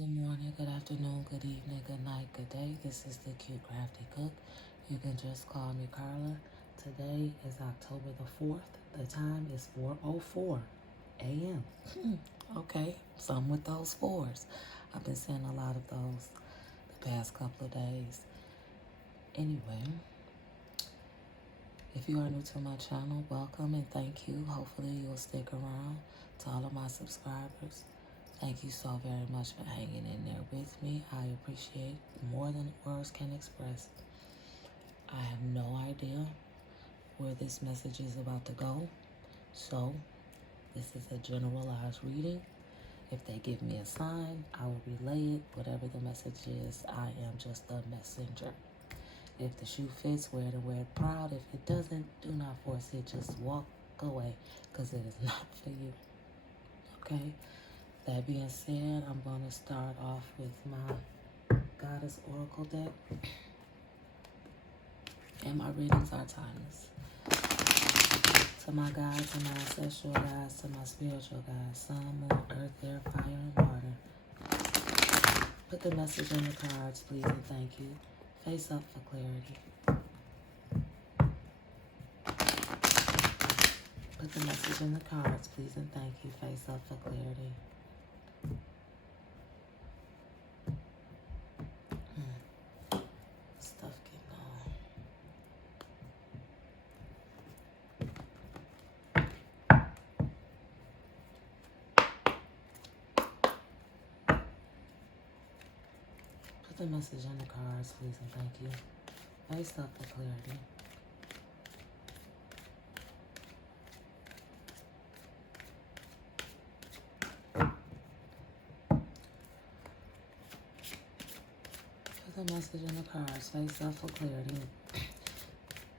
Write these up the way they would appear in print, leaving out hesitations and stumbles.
Good morning, good afternoon, good evening, good night, good day. This is the Cute Crafty Cook. You can just call me Carla. Today is October the 4th. The time is 4:04 a.m. Okay, some with those fours. I've been seeing a lot of those the past couple of days. Anyway, if you are new to my channel, welcome and thank you. Hopefully you'll stick around. To all of my subscribers, thank you so very much for hanging in there with me. I appreciate more than words can express. I have no idea where this message is about to go, so this is a generalized reading. If they give me a sign, I will relay it. Whatever the message is, I am just a messenger. If the shoe fits, wear it and wear it proud. If it doesn't, do not force it. Just walk away, because it is not for you. Okay? That being said, I'm going to start off with my Goddess Oracle deck. And my readings are timeless. To my guides, to my ancestral guides, to my spiritual guides, sun, moon, earth, air, fire, and water. Put the message in the cards, please, and thank you. Face up for clarity. Put the message in the cards, please, and thank you. Face up for clarity. Stuff getting on. Put the message in the cards, please, and thank you. Face up for clarity. Put the message in the cards. Face up for clarity.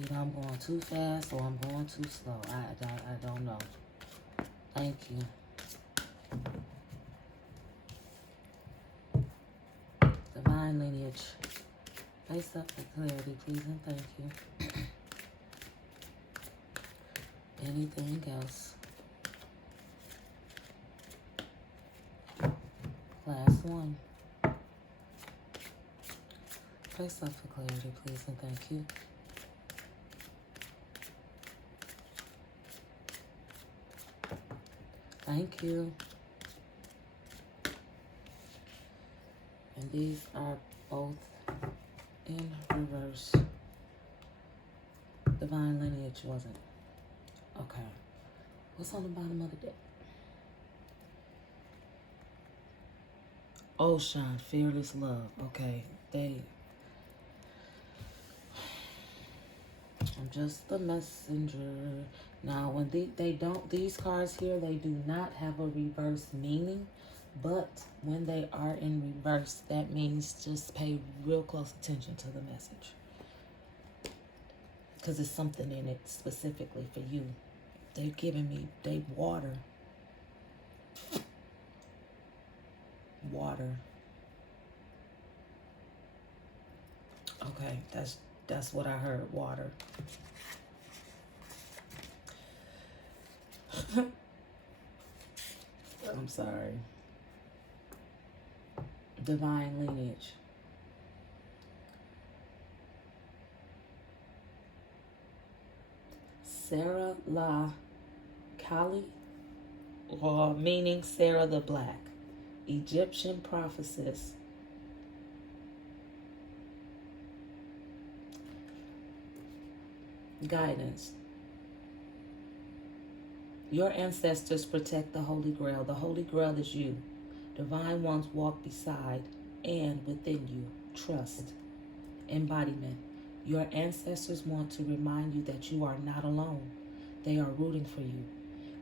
Either I'm going too fast or I'm going too slow. I don't know. Thank you. Divine lineage. Face up for clarity, please, and thank you. Anything else? Last one. Face up for clarity, please, and thank you. Thank you. And these are both in reverse. Divine lineage wasn't. Okay. What's on the bottom of the deck? Ocean, fearless love. Okay. I'm just the messenger. Now, when these cards here, they do not have a reverse meaning, but when they are in reverse, that means just pay real close attention to the message, because it's something in it specifically for you. They've given me, water. Okay, that's what I heard, water. I'm sorry. Divine lineage. Sarah La Kali, or meaning Sarah the Black, Egyptian prophetess. Guidance. Your ancestors protect the Holy Grail. The Holy Grail is you. Divine ones walk beside and within you. Trust. Embodiment. Your ancestors want to remind you that you are not alone. They are rooting for you.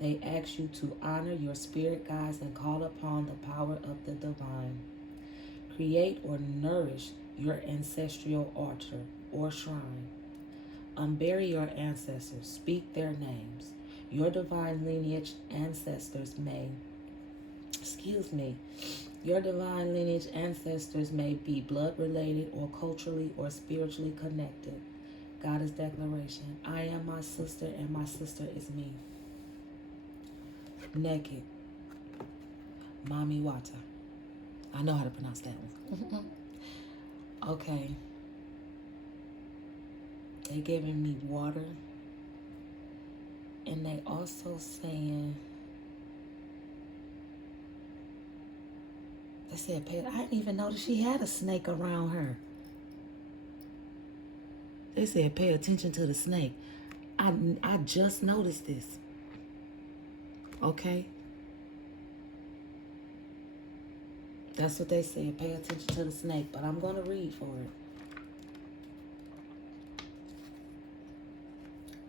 They ask you to honor your spirit guides and call upon the power of the divine. Create or nourish your ancestral altar or shrine. Unbury your ancestors. Speak their names. Your divine lineage ancestors may, your divine lineage ancestors may be blood related or culturally or spiritually connected. Goddess declaration. I am my sister and my sister is me. Naked. Mami Wata. I know how to pronounce that one. Okay. They giving me water. And they also saying, they said, I didn't even notice she had a snake around her. They said, pay attention to the snake. I just noticed this. Okay? That's what they said. Pay attention to the snake. But I'm going to read for it.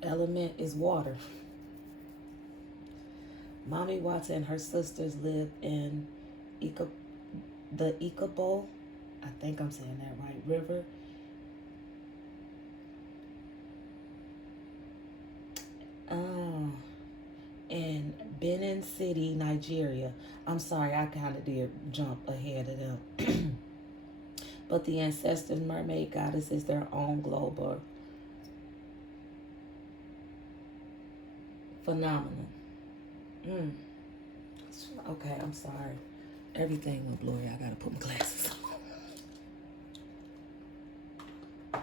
Element is water. Mommy Watson and her sisters live in the Ikabo, I think I'm saying that right, River. In Benin City, Nigeria. I'm sorry, I kind of did jump ahead of them. But the ancestors, mermaid goddess, is their own global phenomenon. Okay, I'm sorry. Everything went blurry. I gotta put my glasses on.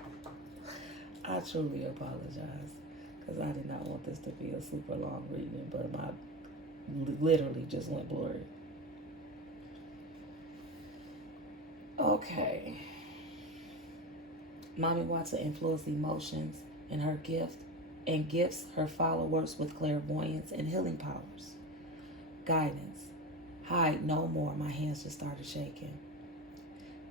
I truly apologize because I did not want this to be a super long reading, but my literally just went blurry. Okay. Mommy Watson influenced emotions in her gift and gifts her followers with clairvoyance and healing powers. Guidance. Hide no more. My hands just started shaking.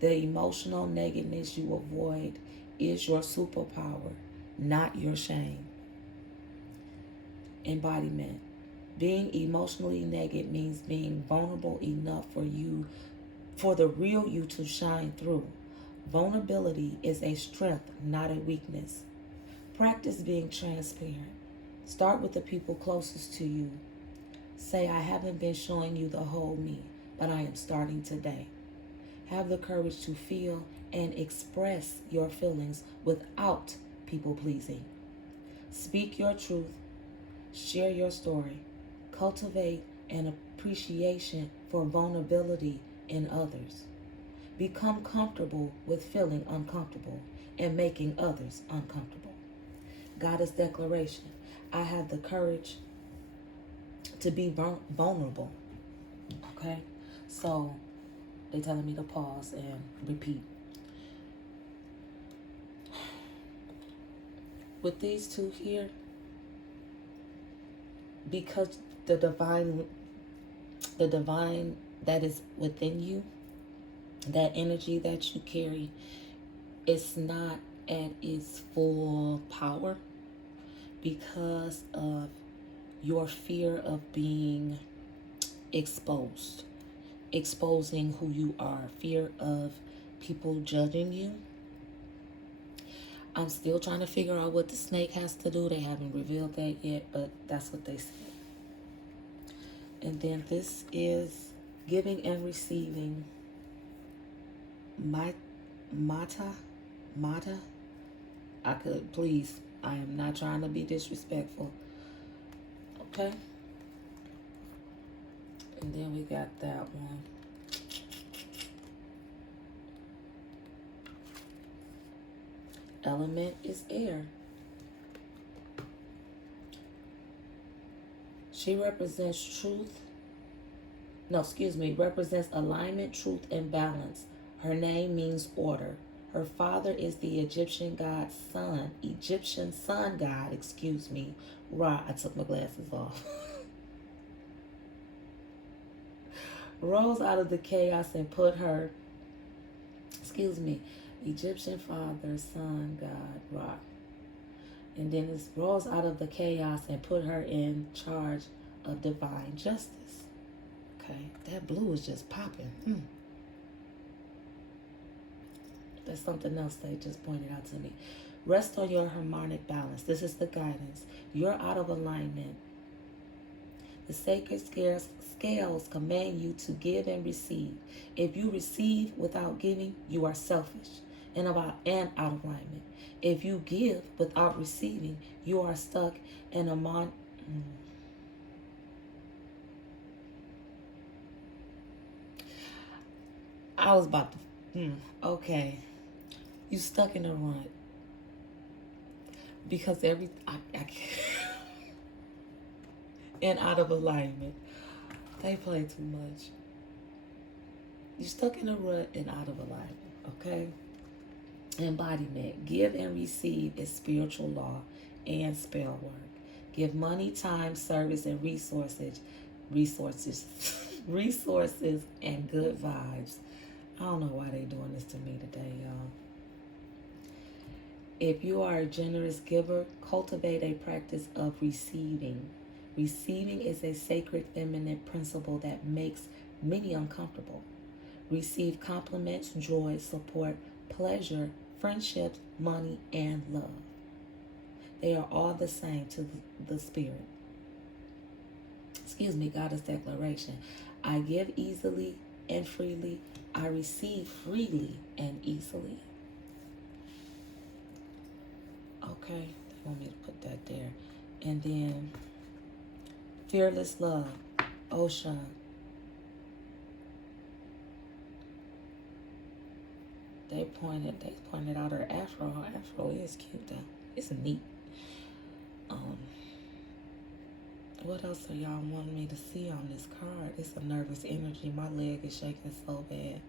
The emotional nakedness you avoid is your superpower, not your shame. Embodiment. Being emotionally naked means being vulnerable enough for the real you to shine through. Vulnerability is a strength, not a weakness. Practice being transparent. Start with the people closest to you. Say, I haven't been showing you the whole me, but I am starting today. Have the courage to feel and express your feelings without people pleasing. Speak your truth. Share your story. Cultivate an appreciation for vulnerability in others. Become comfortable with feeling uncomfortable and making others uncomfortable. Goddess declaration. I have the courage to be vulnerable. Okay? So, they're telling me to pause and repeat. With these two here, because the divine that is within you, that energy that you carry, it's not at its full power because of your fear of being exposed, exposing who you are, fear of people judging you. I'm still trying to figure out what the snake has to do. They haven't revealed that yet, but that's what they said. And then this is giving and receiving. Mata. I am not trying to be disrespectful. Okay. And then we got that one. Element is air. She represents represents alignment, truth, and balance. Her name means order. Her father is the Egyptian sun god, Ra. I took my glasses off. Rose out of the chaos and put her, Egyptian father, sun god, Ra. And then it rose out of the chaos and put her in charge of divine justice. Okay, that blue is just popping. That's something else they just pointed out to me. Rest on your harmonic balance. This is the guidance. You're out of alignment. The sacred scales command you to give and receive. If you receive without giving, you are selfish and out of alignment. If you give without receiving, you are stuck in a I was about to, okay. You stuck in a rut. Because I can't, and out of alignment. They play too much. You stuck in a rut and out of alignment, okay? Embodiment. Give and receive is spiritual law and spell work. Give money, time, service, and resources, resources, and good vibes. I don't know why they doing this to me today, y'all. If you are a generous giver, cultivate a practice of receiving. Receiving is a sacred feminine principle that makes many uncomfortable. Receive compliments, joy, support, pleasure, friendships, money, and love. They are all the same to the spirit. Excuse me, Goddess declaration. I give easily and freely. I receive freely and easily. Okay, they want me to put that there. And then, fearless love, Ocean. They pointed out her afro. Her afro is cute though. It's neat. What else are y'all wanting me to see on this card? It's a nervous energy. My leg is shaking so bad.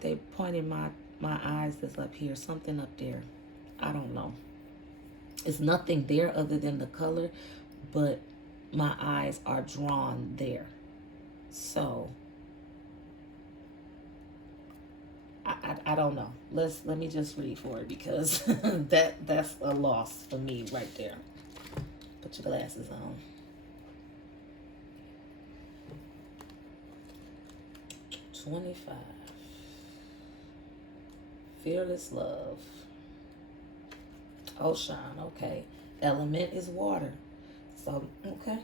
They pointed my eyes is up here. Something up there. I don't know. It's nothing there other than the color, but my eyes are drawn there. So I don't know. Let me just read for it because that's a loss for me right there. Put your glasses on. $25. Fearless love. Ocean, okay. Element is water. So, okay.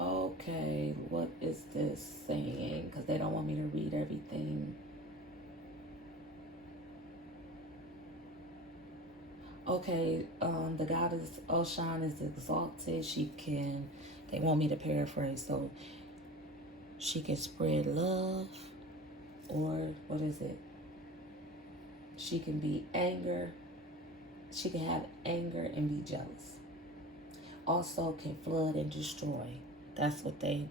Okay, what is this saying? Because they don't want me to read everything. Okay, the goddess Ocean is exalted. They want me to paraphrase, so she can spread love, or what is it? She can be anger. She can have anger and be jealous. Also can flood and destroy. That's what they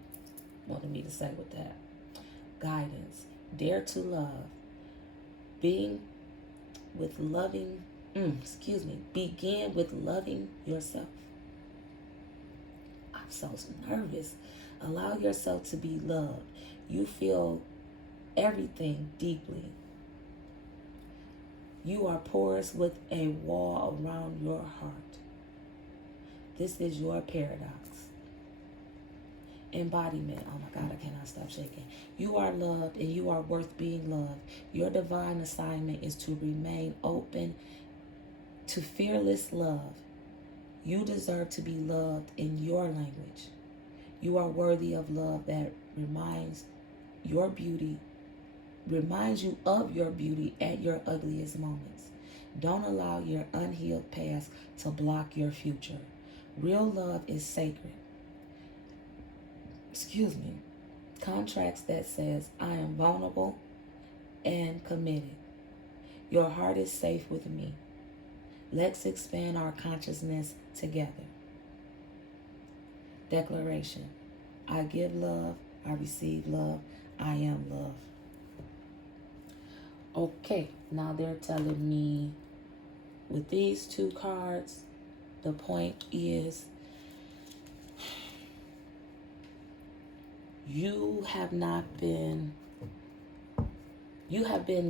wanted me to say with that. Guidance. Dare to love. Begin with loving yourself. I'm so nervous. Allow yourself to be loved. You feel everything deeply. You are porous with a wall around your heart. This is your paradox. Embodiment. Oh my God, I cannot stop shaking. You are loved and you are worth being loved. Your divine assignment is to remain open to fearless love. You deserve to be loved in your language. You are worthy of love that reminds you of your beauty at your ugliest moments. Don't allow your unhealed past to block your future. Real love is sacred. Contracts that says, I am vulnerable and committed. Your heart is safe with me. Let's expand our consciousness together. Declaration. I give love. I receive love. I am love. Okay, now they're telling me with these two cards, the point is you have been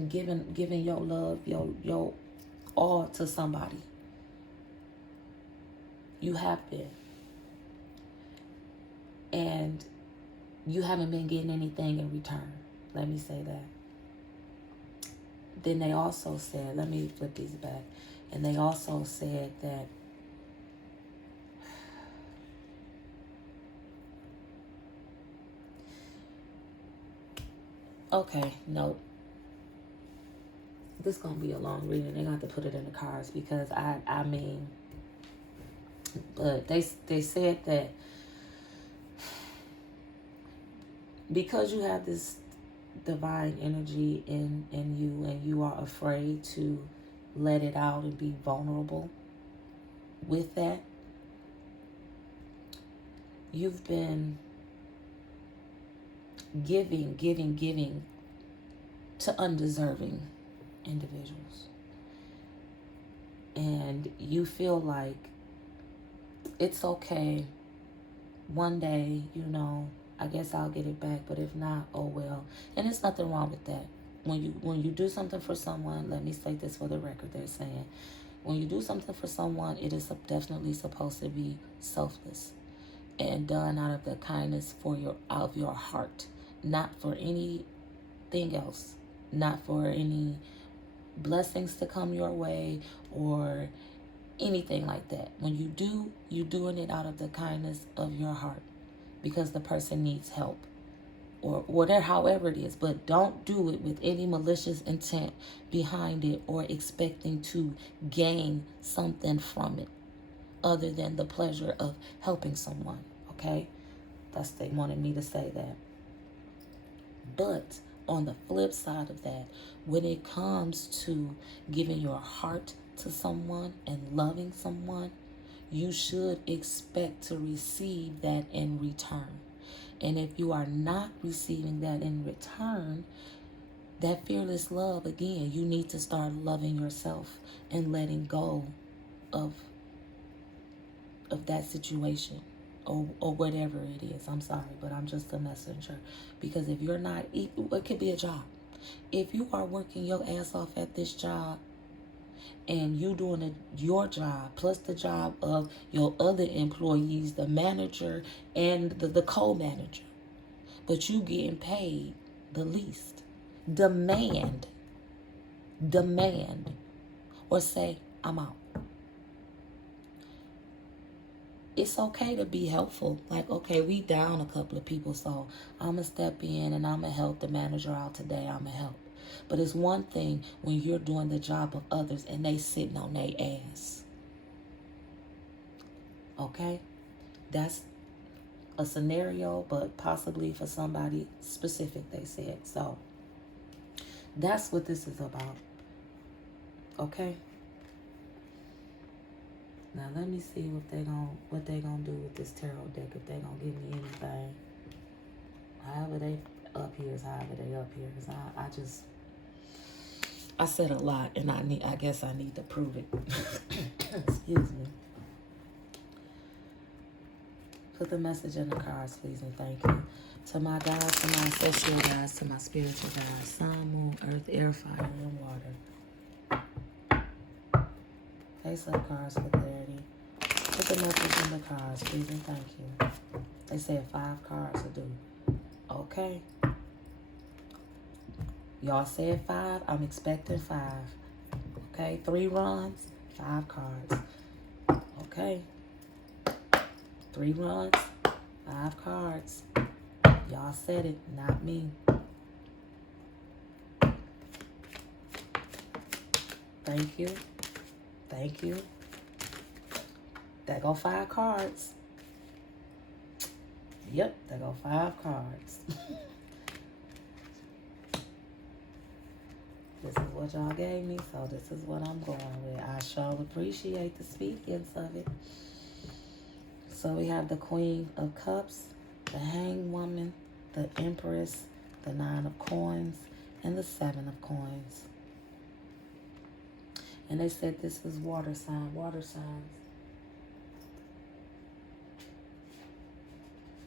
giving your love, your all to somebody. You have been. And you haven't been getting anything in return. Let me say that. Then they also said, let me flip these back. And they also said that okay, nope. this is going to be a long reading. They're going to have to put it in the cards because I mean, but they said that because you have this divine energy in you and you are afraid to let it out and be vulnerable with that, you've been giving to undeserving individuals. And you feel like it's okay. One day, I guess I'll get it back, but if not, oh well. And there's nothing wrong with that. When you do something for someone, let me state this for the record, they're saying, when you do something for someone, it is definitely supposed to be selfless and done out of the kindness out of your heart, not for anything else, not for any blessings to come your way or anything like that. When you do, you're doing it out of the kindness of your heart because the person needs help or whatever, however it is. But don't do it with any malicious intent behind it or expecting to gain something from it other than the pleasure of helping someone. Okay? They wanted me to say that. But on the flip side of that, when it comes to giving your heart to someone and loving someone, you should expect to receive that in return. And if you are not receiving that in return, that fearless love, again, you need to start loving yourself and letting go of that situation or whatever it is. I'm sorry, but I'm just a messenger. Because if you're not, it could be a job. If you are working your ass off at this job and you doing your job plus the job of your other employees, the manager and the co-manager, but you getting paid the least, demand, or say, I'm out. It's okay to be helpful. Like, okay, we down a couple of people, so I'm going to step in and I'm going to help the manager out today. I'm going to help. But it's one thing when you're doing the job of others and they sitting on their ass. Okay? That's a scenario, but possibly for somebody specific, they said. So that's what this is about. Okay? Now let me see what they gonna do with this tarot deck, if they gonna give me anything. However they up here is however they up here, because I said a lot and I guess I need to prove it. Excuse me. Put the message in the cards, please, and thank you. To my guides, to my ancestral guides, to my spiritual guides, sun, moon, earth, air, fire, and water. Face-up cards for clarity. Put the message in the cards, please, and thank you. They said 5 cards to do. Okay. Y'all said 5. I'm expecting 5. Okay. 3 runs, 5 cards. Okay. 3 runs, 5 cards. Y'all said it, not me. Thank you. Thank you. There go 5 cards. Yep, there go 5 cards. This is what y'all gave me, so this is what I'm going with. I sure appreciate the speakings of it. So we have the Queen of Cups, the Hanged Woman, the Empress, the 9 of Coins, and the 7 of Coins. And they said this is water signs.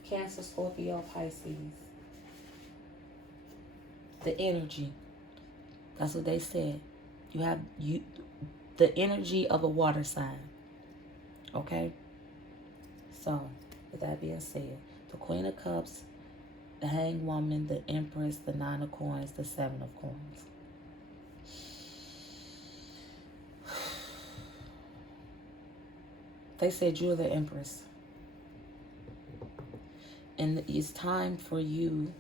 Cancer, Scorpio, Pisces. The energy. That's what they said. You have the energy of a water sign. Okay? So, with that being said, the Queen of Cups, the Hanged Woman, the Empress, the 9 of Coins, the 7 of Coins. They said you're the Empress. And it's time for you.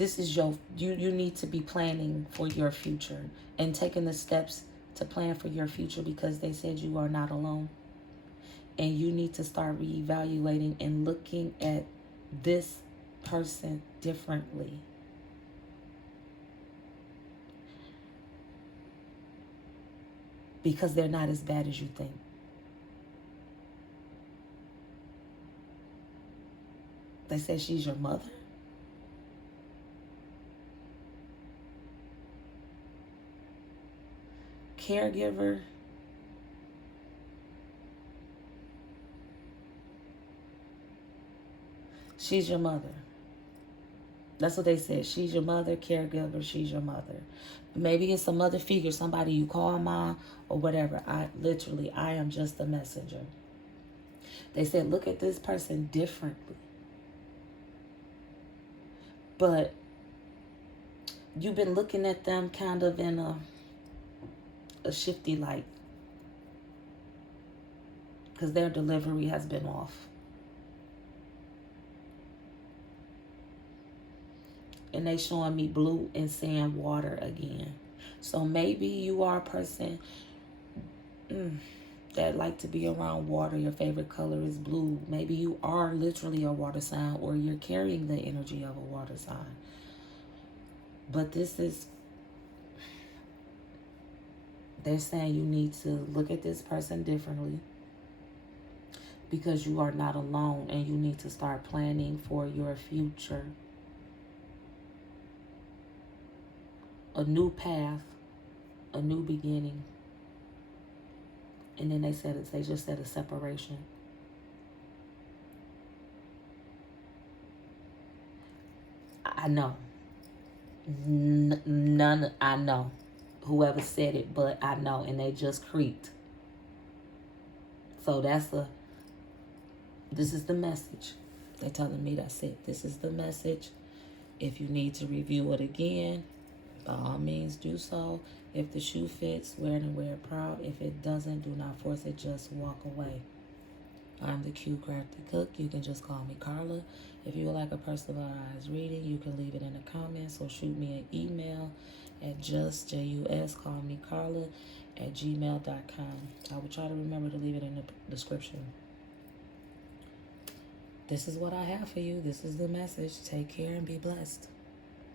this is you need to be planning for your future and taking the steps to plan for your future, because they said you are not alone. And you need to start reevaluating and looking at this person differently. Because they're not as bad as you think. They said she's your mother. Caregiver. She's your mother. That's what they said. She's your mother, caregiver, she's your mother. Maybe it's a mother figure, somebody you call mom or whatever. I am just a messenger. They said, look at this person differently. But you've been looking at them kind of in a shifty light, because their delivery has been off. And they showing me blue and saying water again. So maybe you are a person that like to be around water. Your favorite color is blue. Maybe you are literally a water sign, or you're carrying the energy of a water sign. But they're saying you need to look at this person differently, because you are not alone, and you need to start planning for your future. A new path, a new beginning. And then they just said a separation. I know. I know. Whoever said it, but I know. And they just creaked. So this is the message. They're telling me that's it. This is the message. If you need to review it again, by all means do so. If the shoe fits, wear it and wear it proud. If it doesn't, do not force it. Just walk away. I'm the CuteCraftieCook. You can just call me Carla. If you would like a personalized reading, you can leave it in the comments or shoot me an email at juscallmecarla@gmail.com. I will try to remember to leave it in the description. This is what I have for you. This is the message. Take care and be blessed.